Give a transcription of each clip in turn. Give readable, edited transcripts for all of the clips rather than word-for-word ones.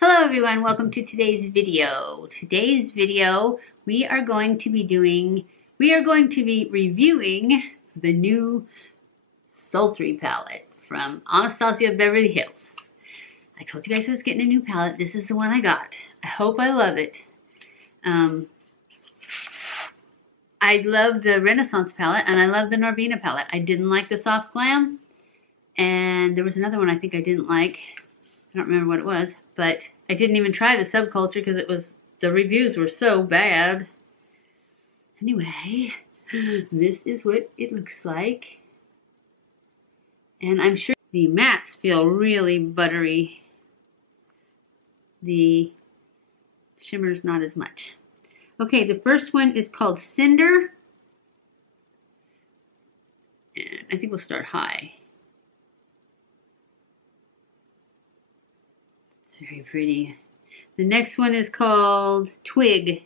Hello everyone, welcome to today's video. Today's video we are going to be reviewing the new Sultry palette from Anastasia Beverly Hills. I told you guys I was getting a new palette. This is the one I got. I hope I love it. I love the Renaissance palette and I love the Norvina palette. I didn't like the Soft Glam, and there was another one I think I didn't like. I don't remember what it was, but I didn't even try the Subculture because the reviews were so bad. Anyway, this is what it looks like. And I'm sure the mattes feel really buttery. The shimmer's not as much. Okay, the first one is called Cinder. And I think we'll start high. It's very pretty. The next one is called Twig.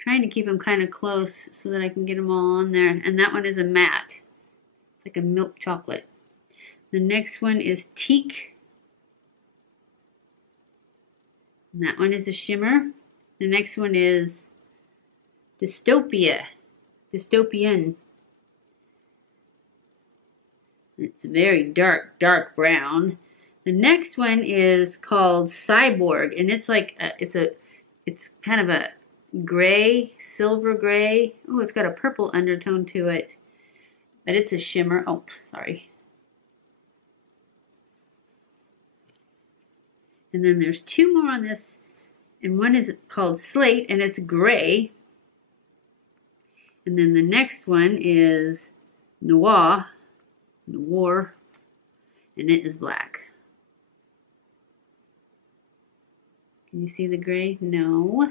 Trying to keep them kind of close so that I can get them all on there. And that one is a matte. It's like a milk chocolate. The next one is Teak. And that one is a shimmer. The next one is Dystopian. It's very dark brown. The next one is called Cyborg, and it's like it's kind of a gray, silver gray. Oh, it's got a purple undertone to it, but it's a shimmer. Oh, sorry. And then there's two more on this, and one is called Slate, and it's gray. And then the next one is Noir, and it is black. Can you see the gray? No.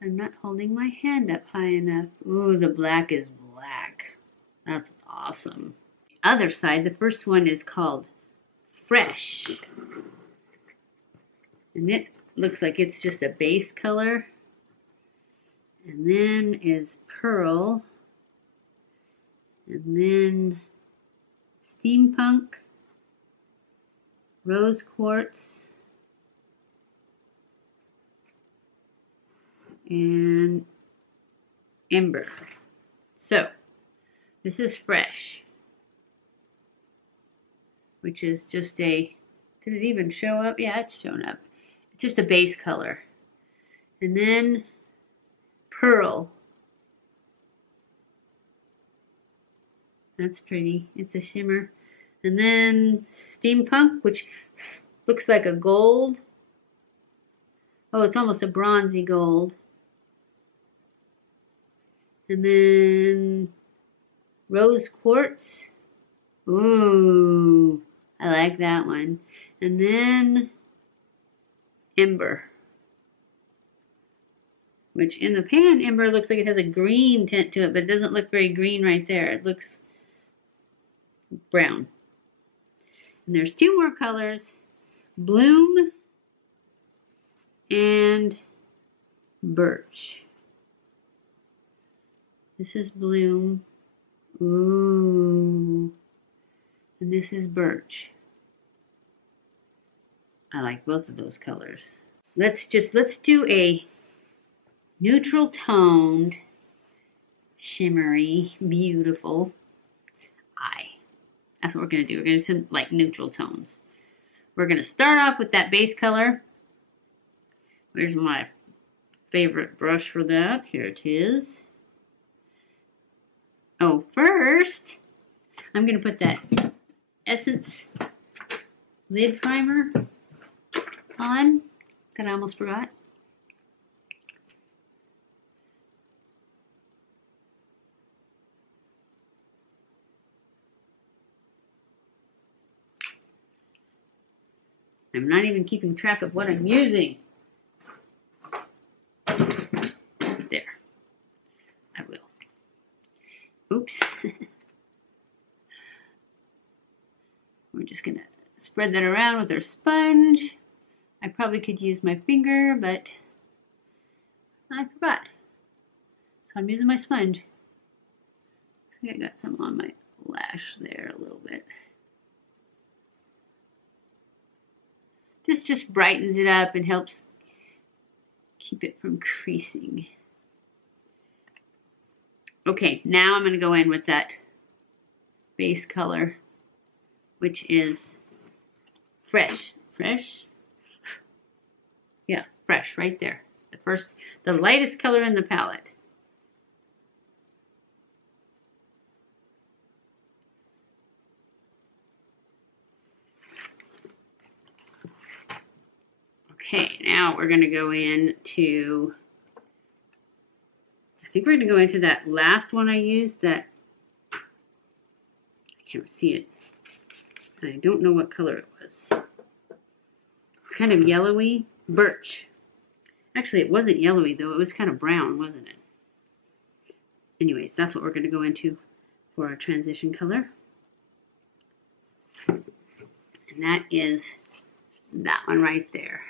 I'm not holding my hand up high enough. Ooh, the black is black. That's awesome. Other side, the first one is called Fresh. And it looks like it's just a base color. And then is Pearl. And then Steampunk, Rose Quartz, and Ember. So, this is Fresh, which is just a, did it even show up? Yeah, it's shown up. It's just a base color. And then Pearl. That's pretty. It's a shimmer. And then Steampunk, which looks like a gold. Oh, it's almost a bronzy gold. And then Rose Quartz. Ooh, I like that one. And then Ember, which in the pan, Ember looks like it has a green tint to it, but it doesn't look very green right there. It looks brown. And there's two more colors, Bloom and Birch. This is Bloom. Ooh. And this is Birch. I like both of those colors. Let's do a neutral toned, shimmery, beautiful eye. That's what we're going to do. We're going to do some like neutral tones. We're going to start off with that base color. Where's my favorite brush for that? Here it is. Oh, first, I'm going to put that Essence lid primer on that I almost forgot. I'm not even keeping track of what I'm using. There. I will. Oops. We're just going to spread that around with our sponge. I probably could use my finger, but I forgot. So I'm using my sponge. I think I got some on my lash there a little bit. This just brightens it up and helps keep it from creasing. Okay, now I'm going to go in with that base color, which is Fresh. Fresh? Yeah, Fresh, right there. The lightest color in the palette. Okay, now we're going to go into, I think we're going to go into that last one I used, that, I can't see it. I don't know what color it was. It's kind of yellowy. Birch. Actually, it wasn't yellowy though. It was kind of brown, wasn't it? Anyways, that's what we're going to go into for our transition color. And that is that one right there.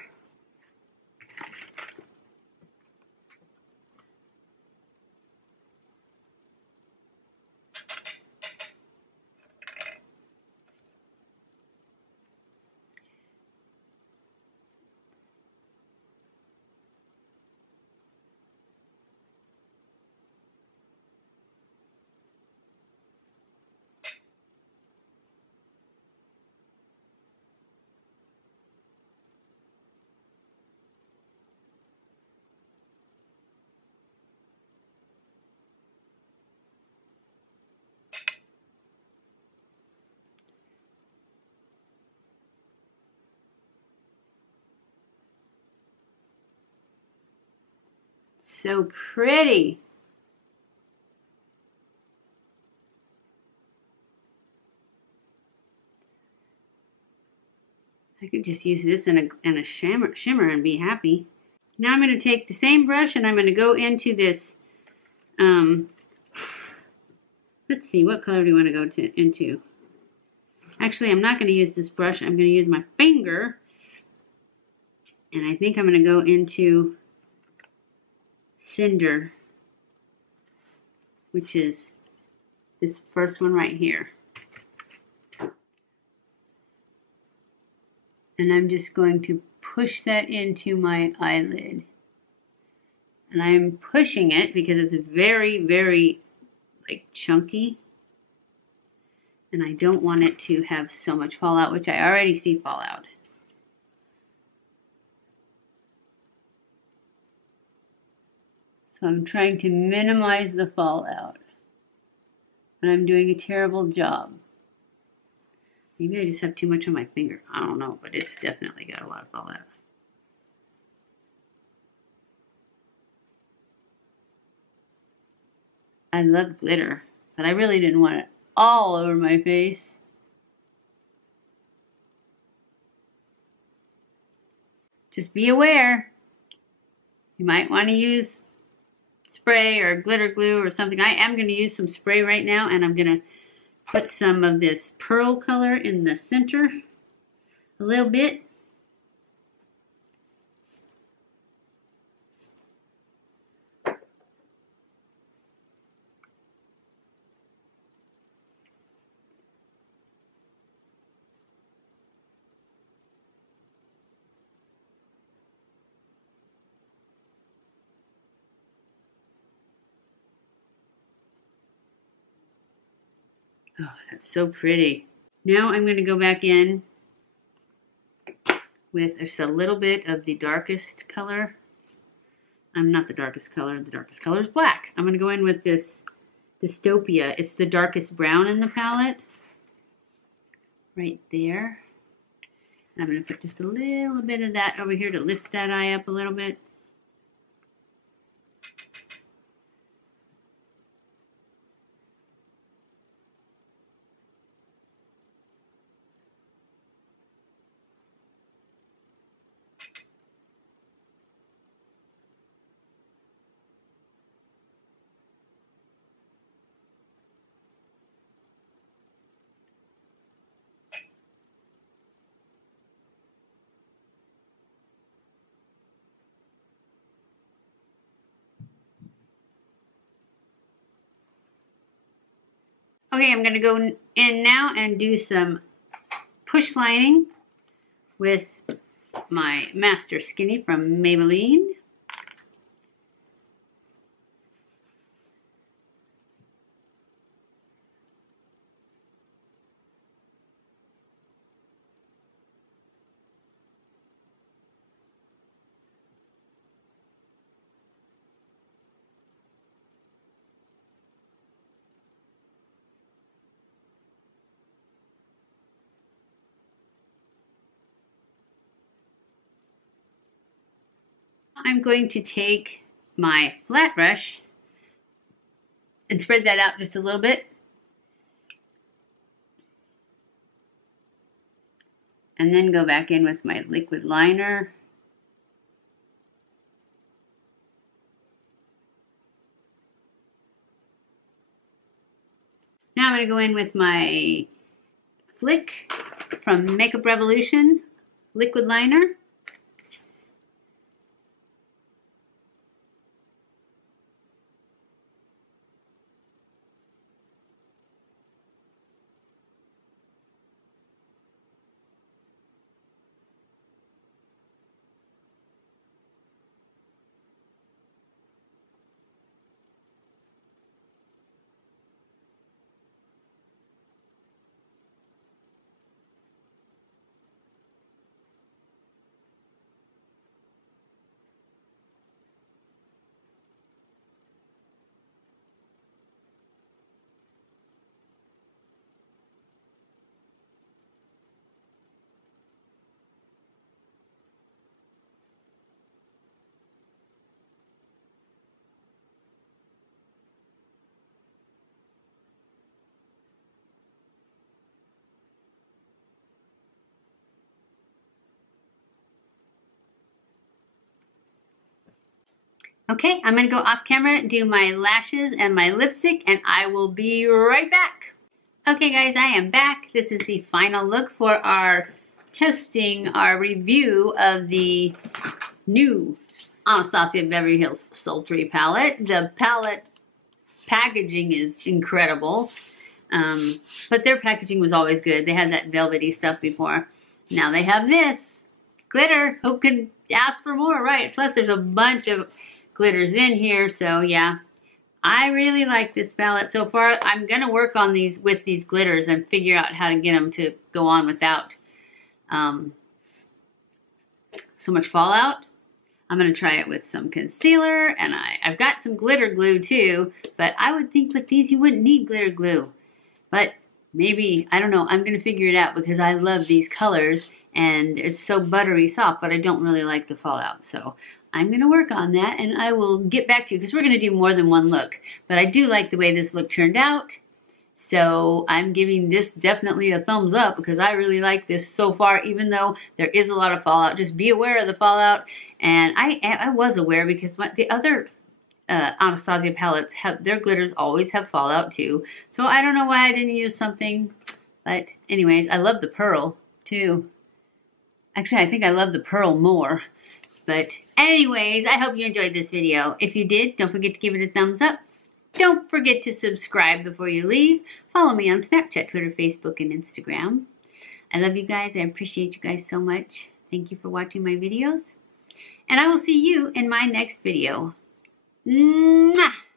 So pretty. I could just use this in a shimmer and be happy. Now I'm going to take the same brush and I'm going to go into this, let's see, what color do you want to go into? Actually, I'm not going to use this brush. I'm going to use my finger. And I think I'm going to go into Cinder, which is this first one right here. And I'm just going to push that into my eyelid. And I'm pushing it because it's very, very like chunky. And I don't want it to have so much fallout, which I already see fallout. So I'm trying to minimize the fallout. And I'm doing a terrible job. Maybe I just have too much on my finger. I don't know, but it's definitely got a lot of fallout. I love glitter, but I really didn't want it all over my face. Just be aware. You might want to use spray or glitter glue or something. I am going to use some spray right now, and I'm going to put some of this pearl color in the center a little bit. Oh, that's so pretty. Now I'm going to go back in with just a little bit of the darkest color. I'm not the darkest color is black. I'm going to go in with this Dystopia. It's the darkest brown in the palette. Right there. And I'm going to put just a little bit of that over here to lift that eye up a little bit. Okay, I'm going to go in now and do some push lining with my Master Skinny from Maybelline. I'm going to take my flat brush and spread that out just a little bit. And then go back in with my liquid liner. Now I'm going to go in with my Flick from Makeup Revolution liquid liner. Okay, I'm going to go off camera, do my lashes and my lipstick, and I will be right back. Okay guys, I am back. This is the final look for our testing, our review of the new Anastasia Beverly Hills Sultry palette. The palette packaging is incredible, but their packaging was always good. They had that velvety stuff before. Now they have this glitter. Who could ask for more, right? Plus there's a bunch of glitters in here, so yeah, I really like this palette so far. I'm gonna work on these with these glitters and figure out how to get them to go on without so much fallout. I'm gonna try it with some concealer, and I've got some glitter glue too, but I would think with these you wouldn't need glitter glue, but maybe, I don't know, I'm gonna figure it out because I love these colors and it's so buttery soft, but I don't really like the fallout, so I'm going to work on that, and I will get back to you because we're going to do more than one look. But I do like the way this look turned out, so I'm giving this definitely a thumbs up because I really like this so far, even though there is a lot of fallout. Just be aware of the fallout, and I was aware because the other Anastasia palettes, their glitters always have fallout too. So I don't know why I didn't use something, but anyways, I love the pearl too. Actually, I think I love the pearl more. But anyways, I hope you enjoyed this video. If you did, don't forget to give it a thumbs up. Don't forget to subscribe before you leave. Follow me on Snapchat, Twitter, Facebook, and Instagram. I love you guys. I appreciate you guys so much. Thank you for watching my videos. And I will see you in my next video. Mwah!